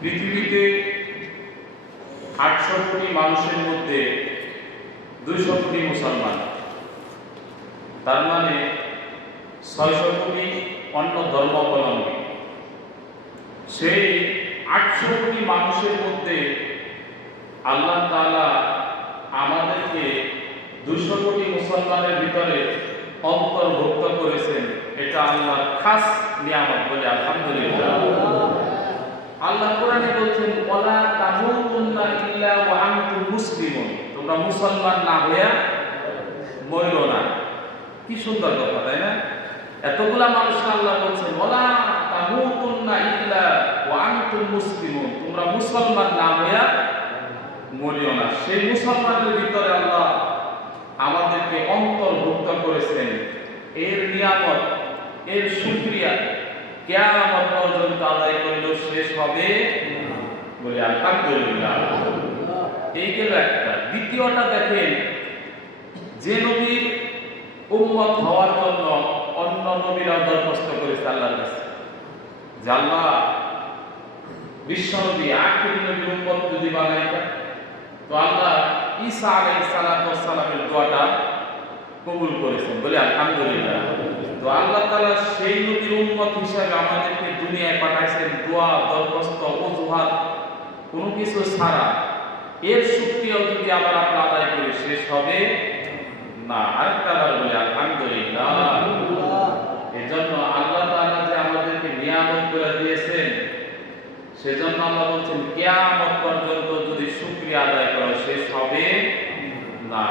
পৃথিবীতে 800 কোটি মানুষের মধ্যে 200 কোটি মুসলমান, তার মানে 600 কোটি অন্য ধর্মাবলম্বী। সেই 800 কোটি মানুষের মধ্যে আল্লাহ তাআলা আমাদেরকে 200 কোটি মুসলমানের ভিতরে অন্তর্ভুক্ত করেছেন। এটা আল্লাহর খাস নিয়ামত বলে আলহামদুলিল্লাহ। আল্লাহ কোরআনে বলছেন, ওয়ালা তামুতুন্না ইল্লা ওয়া আনতুম মুসলিমুন, তোমরা মুসলমান না হইয়া মরো না। কি সুন্দর কথা, তাই না? এতগুলা মানুষ আল্লাহ বলছেন, ওয়ালা তামুতুন্না ইল্লা ওয়া আনতুম মুসলিমুন, তোমরা মুসলমান না হইয়া মরিও না। সেই মুসলমানের ভিতরে আল্লাহ আমাদেরকে অন্তর্ভুক্ত করেছেন। এর নিয়ামত, এর শুকরিয়া কিয়ামত পর্যন্ত আদায় করলেও শেষ হবে বলে আলহামদুলিল্লাহ। এই গেল একটা। দ্বিতীয়টা দেখেন, যে নবীর উম্মত হওয়ার জন্য অন্য নবীরা দরখাস্ত করেছে আল্লাহর কাছে, যে আল্লাহ বিশ্ব নবী আখিরি নবীর উম্মত যদি বানাইতা, তো আল্লাহ ঈসা আলাইহিস সালামের দোয়াটা কবুল করেছেন বলে আলহামদুলিল্লাহ। তো আল্লাহ তাআলা সেই নবীর উম্মত হিসাবে আমাদেরকে দুনিয়ায় পাঠাইছেন দোয়া, দরখাস্ত, অজুহাত কোনো কিছু ছাড়া। এর শুকরিয়াও যদি আবার আমরা আদায় করি শেষ হবে না। আরেকটা বার বলে আলহামদুলিল্লাহ। এজন্য আল্লাহ তাআলা যে আমাদেরকে নিয়ামত করে দিয়েছেন, সেজন্য আল্লাহ বলছেন কিয়ামত পর্যন্ত যদি শুকরিয়া আদায় করা শেষ হবে না।